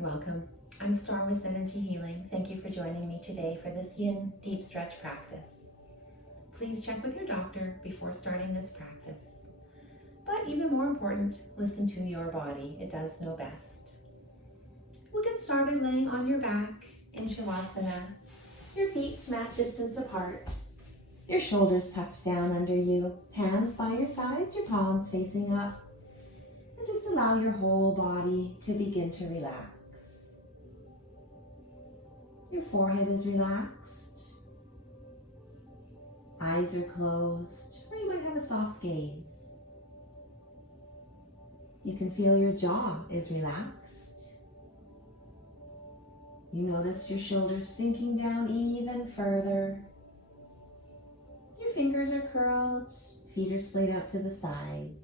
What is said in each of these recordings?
Welcome. I'm Storm with Energy Healing. Thank you for joining me today for this YIN deep stretch practice. Please check with your doctor before starting this practice. But even more important, listen to your body. It does know best. We'll get started laying on your back in Shavasana. Your feet mat distance apart. Your shoulders tucked down under you. Hands by your sides, your palms facing up. And just allow your whole body to begin to relax. Your forehead is relaxed. Eyes are closed, or you might have a soft gaze. You can feel your jaw is relaxed. You notice your shoulders sinking down even further. Your fingers are curled, feet are splayed out to the sides.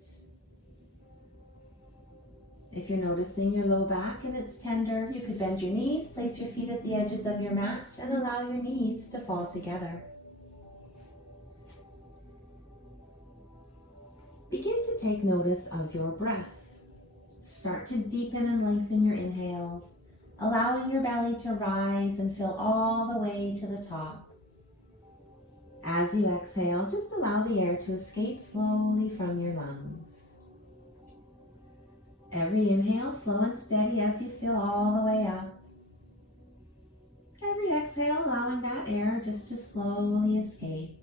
If you're noticing your low back and it's tender, you could bend your knees, place your feet at the edges of your mat, and allow your knees to fall together. Begin to take notice of your breath. Start to deepen and lengthen your inhales, allowing your belly to rise and fill all the way to the top. As you exhale, just allow the air to escape slowly from your lungs. Every inhale, slow and steady as you fill all the way up. Every exhale, allowing that air just to slowly escape.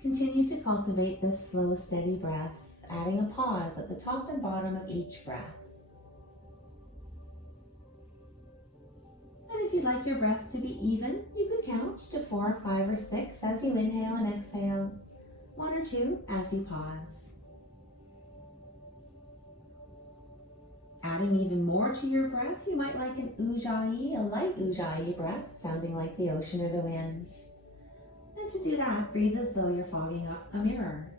Continue to cultivate this slow, steady breath, adding a pause at the top and bottom of each breath. And if you'd like your breath to be even, you could count to 4, 5, or 6 as you inhale and exhale, 1 or 2 as you pause. Adding even more to your breath, you might like an ujjayi, a light ujjayi breath, sounding like the ocean or the wind. And to do that, breathe as though you're fogging up a mirror.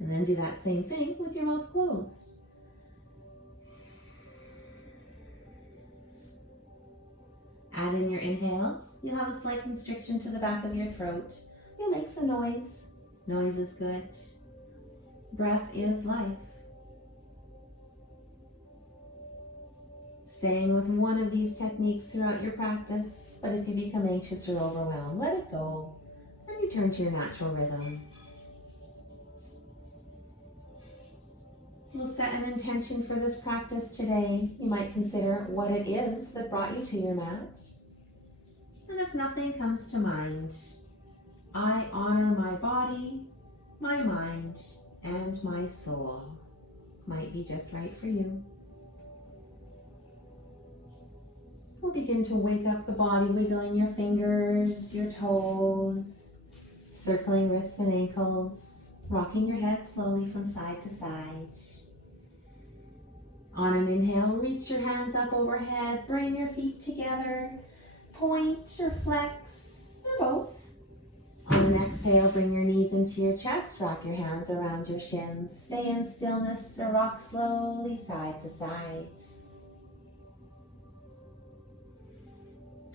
And then do that same thing with your mouth closed. Add in your inhales. You'll have a slight constriction to the back of your throat. You'll make some noise. Noise is good. Breath is life. Staying with one of these techniques throughout your practice, but if you become anxious or overwhelmed, let it go and return to your natural rhythm. We'll set an intention for this practice today. You might consider what it is that brought you to your mat. And if nothing comes to mind, I honor my body, my mind, and my soul. Might be just right for you. We'll begin to wake up the body, wiggling your fingers, your toes, circling wrists and ankles, rocking your head slowly from side to side. On an inhale, reach your hands up overhead, bring your feet together, point or flex, or both. On an exhale, bring your knees into your chest, wrap your hands around your shins, stay in stillness or rock slowly side to side.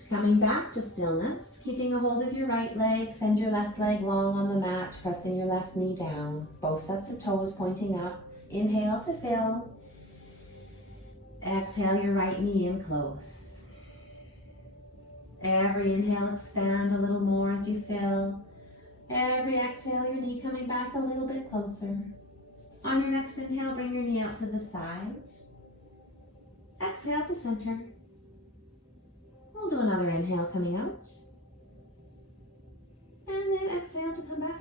Coming back to stillness, keeping a hold of your right leg, send your left leg long on the mat, pressing your left knee down, both sets of toes pointing up. Inhale to fill. Exhale your right knee in close. Every inhale, expand a little more as you fill. Every exhale, your knee coming back a little bit closer. On your next inhale, bring your knee out to the side. Exhale to center. We'll do another inhale coming out. And then exhale to come back.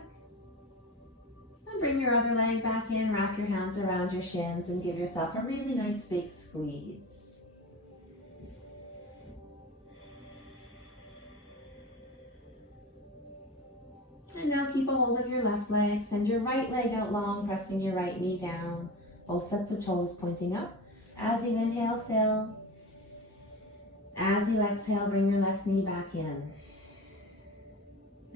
And bring your other leg back in, wrap your hands around your shins, and give yourself a really nice big squeeze. And now keep a hold of your left leg, send your right leg out long, pressing your right knee down, both sets of toes pointing up. As you inhale, fill. As you exhale, bring your left knee back in.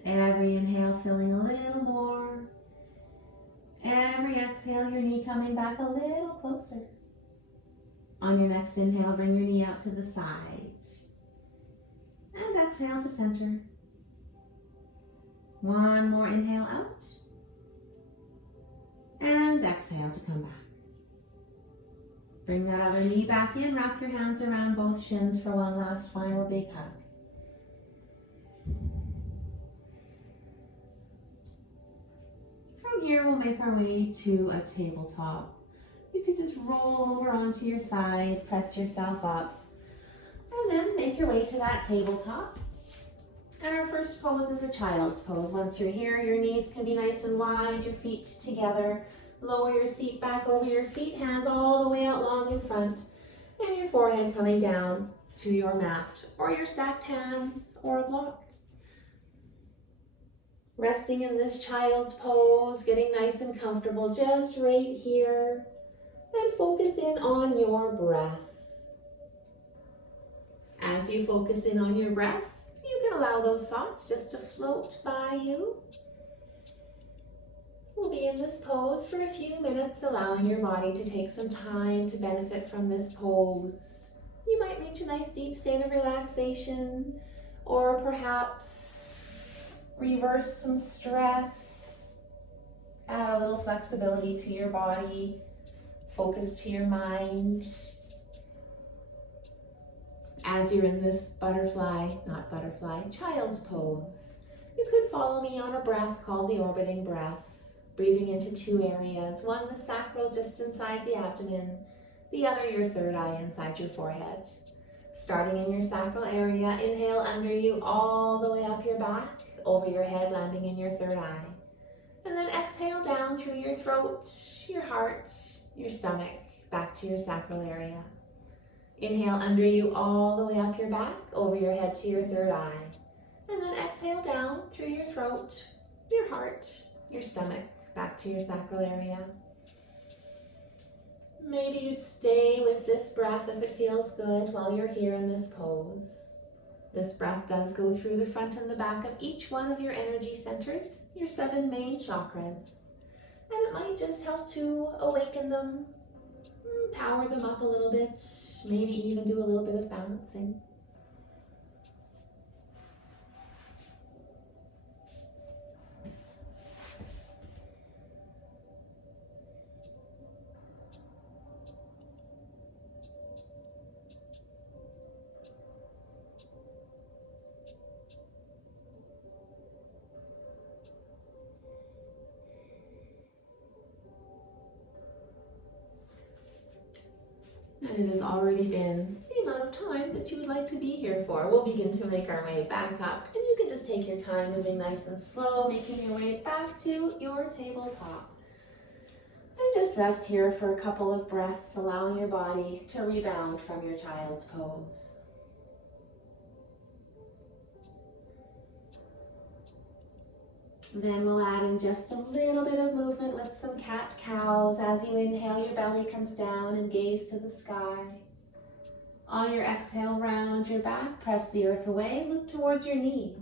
Every inhale, filling a little more. Every exhale, your knee coming back a little closer. On your next inhale, bring your knee out to the side. And exhale to center. One more inhale out. And exhale to come back. Bring that other knee back in, wrap your hands around both shins for one last final big hug. From here, we'll make our way to a tabletop. You can just roll over onto your side, press yourself up, and then make your way to that tabletop. And our first pose is a child's pose. Once you're here, your knees can be nice and wide, your feet together. Lower your seat back over your feet, hands all the way out long in front, and your forehead coming down to your mat, or your stacked hands, or a block. Resting in this child's pose, getting nice and comfortable just right here, and focus in on your breath. As you focus in on your breath, you can allow those thoughts just to float by you. We'll be in this pose for a few minutes, allowing your body to take some time to benefit from this pose. You might reach a nice deep state of relaxation, or perhaps reverse some stress, add a little flexibility to your body, focus to your mind. As you're in this child's pose, you could follow me on a breath called the orbiting breath. Breathing into two areas, one the sacral just inside the abdomen, the other your third eye inside your forehead. Starting in your sacral area, inhale under you all the way up your back, over your head, landing in your third eye. And then exhale down through your throat, your heart, your stomach, back to your sacral area. Inhale under you all the way up your back, over your head to your third eye. And then exhale down through your throat, your heart, your stomach, back to your sacral area. Maybe you stay with this breath if it feels good while you're here in this pose. This breath does go through the front and the back of each one of your energy centers, your 7 main chakras. And it might just help to awaken them, power them up a little bit, maybe even do a little bit of balancing. And it has already been the amount of time that you would like to be here for. We'll begin to make our way back up, and you can just take your time moving nice and slow, making your way back to your tabletop. And just rest here for a couple of breaths, allowing your body to rebound from your child's pose. Then we'll add in just a little bit of movement with some cat-cows. As you inhale, your belly comes down and gaze to the sky. On your exhale, round your back, press the earth away, look towards your knees.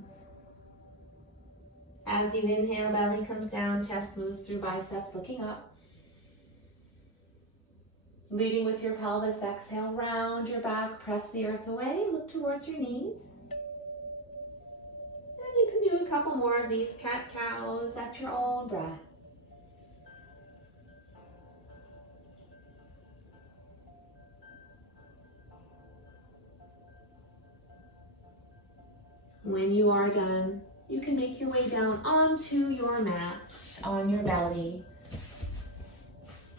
As you inhale, belly comes down, chest moves through biceps, looking up. Leading with your pelvis, exhale, round your back, press the earth away, look towards your knees. You can do a couple more of these cat-cows at your own breath. When you are done, you can make your way down onto your mat, on your belly.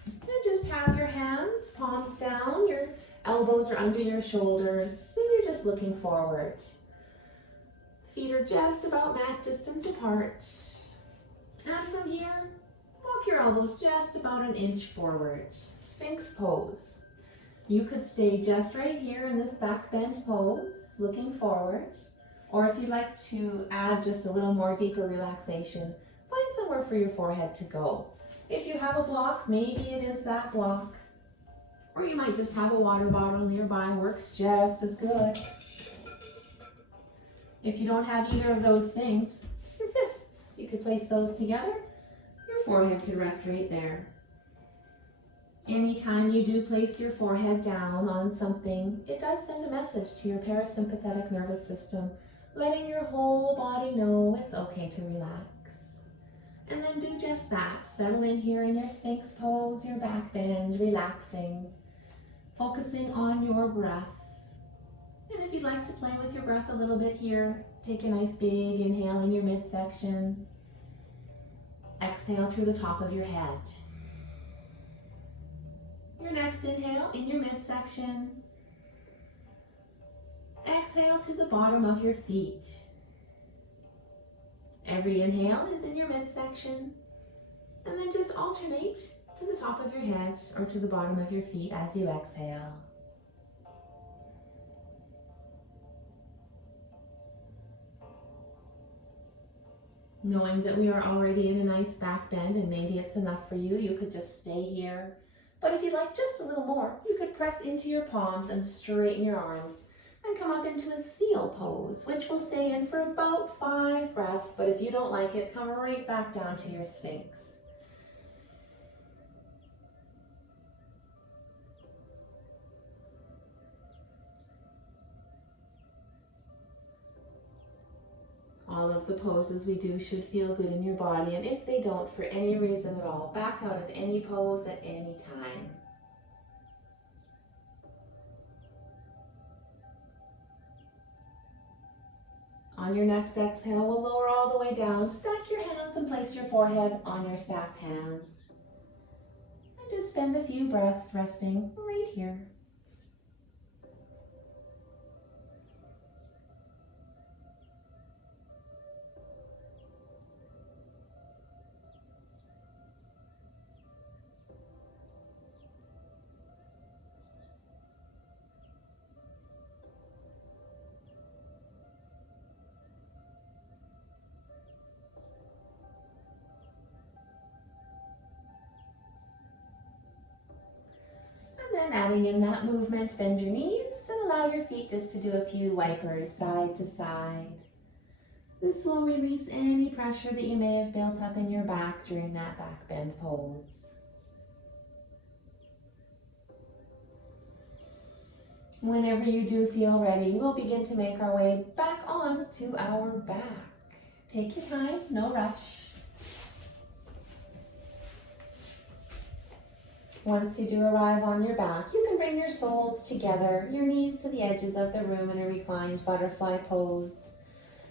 And just have your hands, palms down, your elbows are under your shoulders, and you're just looking forward. Feet are just about mat distance apart. And from here, walk your elbows just about an inch forward. Sphinx pose. You could stay just right here in this back bend pose, looking forward. Or if you'd like to add just a little more deeper relaxation, find somewhere for your forehead to go. If you have a block, maybe it is that block. Or you might just have a water bottle nearby, works just as good. If you don't have either of those things, your fists, you could place those together. Your forehead could rest right there. Anytime you do place your forehead down on something, it does send a message to your parasympathetic nervous system, letting your whole body know it's okay to relax. And then then do just that. Settle in here in your Sphinx pose, your back bend, relaxing, focusing on your breath. And if you'd like to play with your breath a little bit here, take a nice big inhale in your midsection. Exhale through the top of your head. Your next inhale in your midsection. Exhale to the bottom of your feet. Every inhale is in your midsection. And then just alternate to the top of your head or to the bottom of your feet as you exhale. Knowing that we are already in a nice back bend and maybe it's enough for you, you could just stay here. But if you'd like just a little more, you could press into your palms and straighten your arms and come up into a seal pose, which will stay in for about 5 breaths. But if you don't like it, come right back down to your Sphinx. All of the poses we do should feel good in your body, and if they don't, for any reason at all, back out of any pose at any time. On your next exhale, we'll lower all the way down, stack your hands and place your forehead on your stacked hands. And just spend a few breaths resting right here. And then adding in that movement, bend your knees and allow your feet just to do a few wipers side to side. This will release any pressure that you may have built up in your back during that back bend pose. Whenever you do feel ready, we'll begin to make our way back on to our back. Take your time, no rush. Once you do arrive on your back, you can bring your soles together, your knees to the edges of the room in a reclined butterfly pose.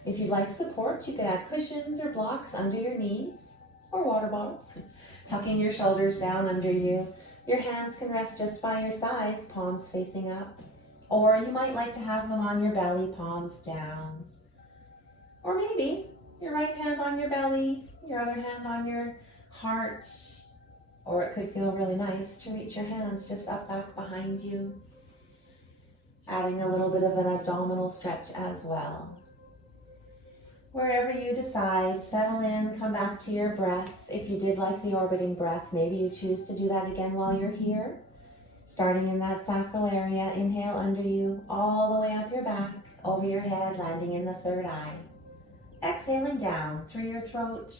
If you'd like support, you could add cushions or blocks under your knees, or water bottles, tucking your shoulders down under you. Your hands can rest just by your sides, palms facing up. Or you might like to have them on your belly, palms down. Or maybe your right hand on your belly, your other hand on your heart. Or it could feel really nice to reach your hands just up back behind you, adding a little bit of an abdominal stretch as well. Wherever you decide, settle in, come back to your breath. If you did like the orbiting breath, maybe you choose to do that again while you're here. Starting in that sacral area, inhale under you, all the way up your back, over your head, landing in the third eye. Exhaling down through your throat,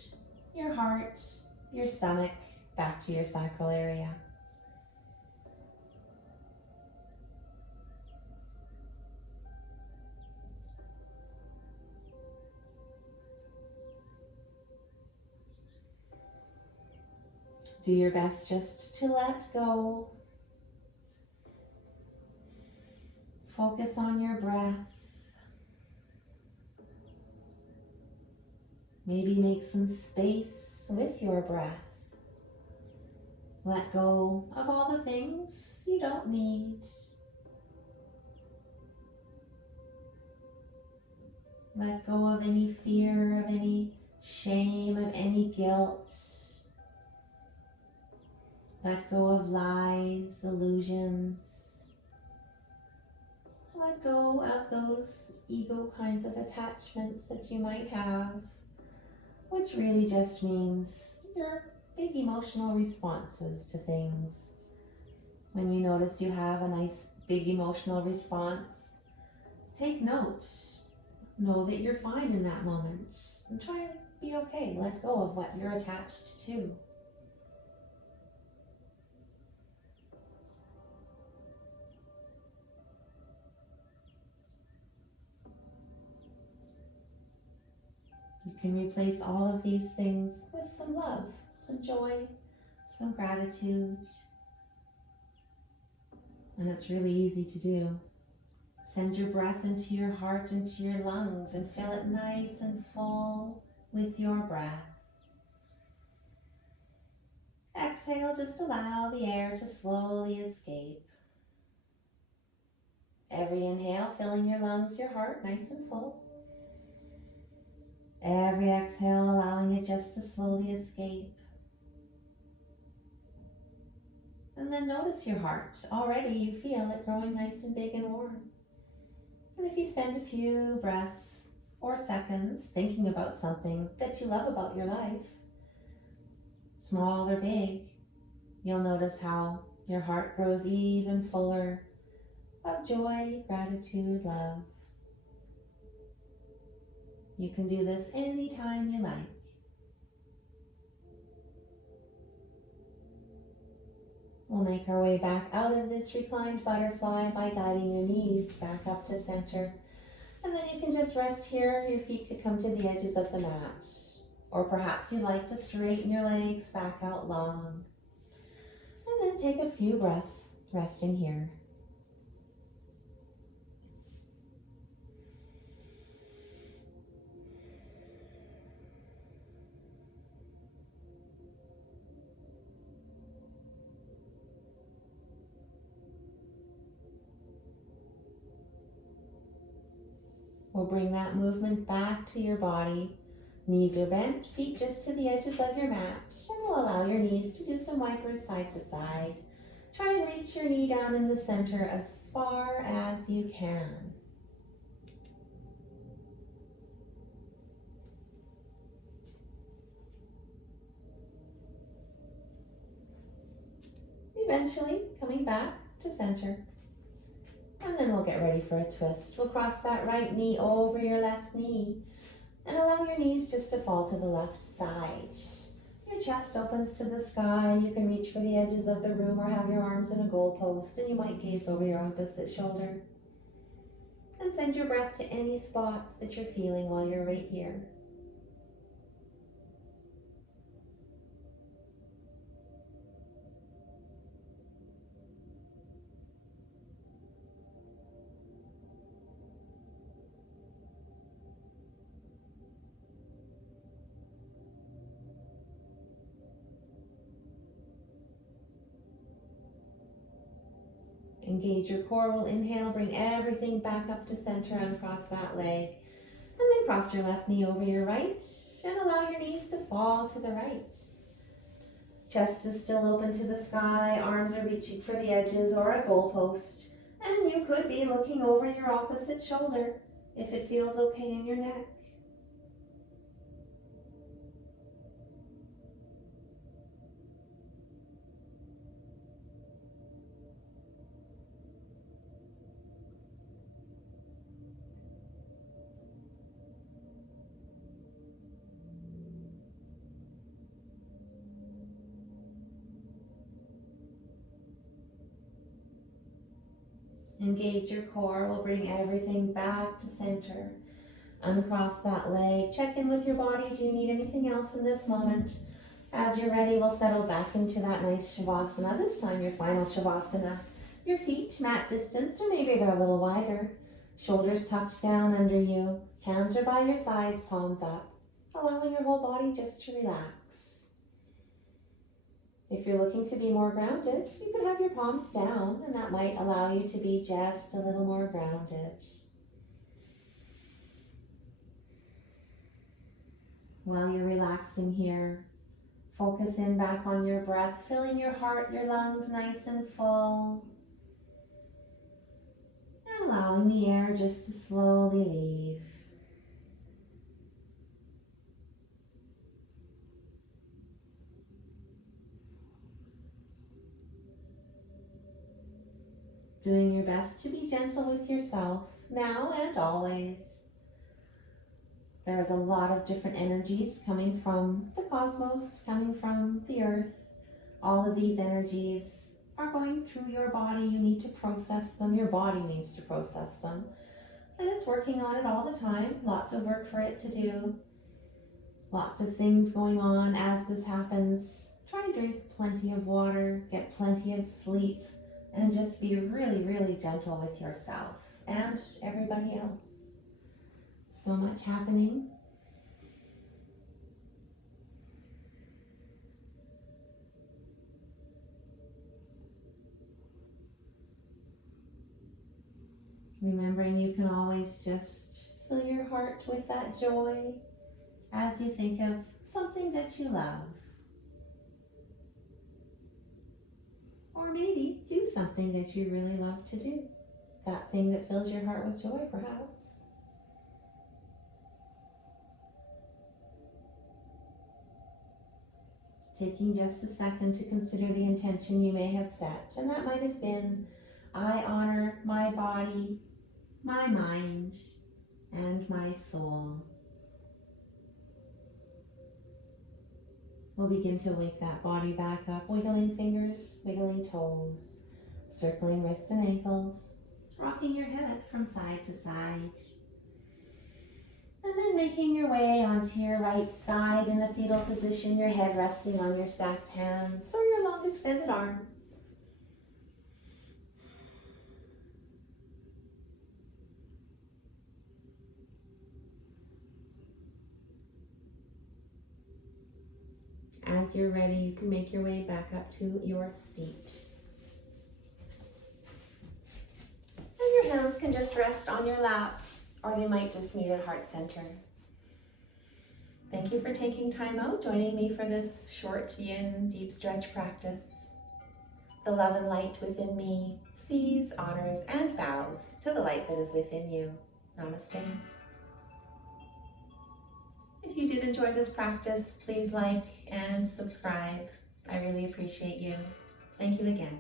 your heart, your stomach, back to your sacral area. Do your best just to let go. Focus on your breath. Maybe make some space with your breath. Let go of all the things you don't need. Let go of any fear, of any shame, of any guilt. Let go of lies, illusions. Let go of those ego kinds of attachments that you might have, which really just means your big emotional responses to things. When you notice you have a nice big emotional response, take note. Know that you're fine in that moment and try and be okay. Let go of what you're attached to. You can replace all of these things with some love, some joy, some gratitude. And it's really easy to do. Send your breath into your heart, into your lungs, and fill it nice and full with your breath. Exhale, just allow the air to slowly escape. Every inhale, filling your lungs, your heart, nice and full. Every exhale, allowing it just to slowly escape. And then notice your heart. Already you feel it growing nice and big and warm. And if you spend a few breaths or seconds thinking about something that you love about your life, small or big, you'll notice how your heart grows even fuller of joy, gratitude, love. You can do this anytime you like. We'll make our way back out of this reclined butterfly by guiding your knees back up to center. And then you can just rest here. Your feet could come to the edges of the mat. Or perhaps you'd like to straighten your legs back out long. And then take a few breaths resting here. We'll bring that movement back to your body. Knees are bent, feet just to the edges of your mat, and we'll allow your knees to do some wipers side to side. Try and reach your knee down in the center as far as you can. Eventually coming back to center. And then we'll get ready for a twist. We'll cross that right knee over your left knee and allow your knees just to fall to the left side. Your chest opens to the sky. You can reach for the edges of the room or have your arms in a goalpost, and you might gaze over your opposite shoulder. And send your breath to any spots that you're feeling while you're right here. Engage your core. We'll inhale, bring everything back up to center, uncross that leg. And then cross your left knee over your right and allow your knees to fall to the right. Chest is still open to the sky, arms are reaching for the edges or a goalpost. And you could be looking over your opposite shoulder if it feels okay in your neck. Engage your core. We'll bring everything back to center. Uncross that leg. Check in with your body. Do you need anything else in this moment? As you're ready, we'll settle back into that nice Shavasana. This time, your final Shavasana. Your feet mat distance, or maybe they're a little wider. Shoulders tucked down under you. Hands are by your sides, palms up. Allowing your whole body just to relax. If you're looking to be more grounded, you could have your palms down, and that might allow you to be just a little more grounded. While you're relaxing here, focus in back on your breath, filling your heart, your lungs nice and full, and allowing the air just to slowly leave. Doing your best to be gentle with yourself now and always. There is a lot of different energies coming from the cosmos, coming from the earth. All of these energies are going through your body. You need to process them. Your body needs to process them. And it's working on it all the time. Lots of work for it to do. Lots of things going on as this happens. Try and drink plenty of water, get plenty of sleep, and just be really, really gentle with yourself and everybody else. So much happening. Remembering you can always just fill your heart with that joy as you think of something that you love. Or maybe do something that you really love to do. That thing that fills your heart with joy, perhaps. Taking just a second to consider the intention you may have set. And that might have been, I honor my body, my mind, and my soul. We'll begin to wake that body back up, wiggling fingers, wiggling toes, circling wrists and ankles, rocking your head from side to side. And then making your way onto your right side in a fetal position, your head resting on your stacked hands or your long extended arm. As you're ready, you can make your way back up to your seat. And your hands can just rest on your lap, or they might just meet at heart center. Thank you for taking time out, joining me for this short yin deep stretch practice. The love and light within me sees, honors, and bows to the light that is within you. Namaste. If you did enjoy this practice, please like and subscribe. I really appreciate you. Thank you again.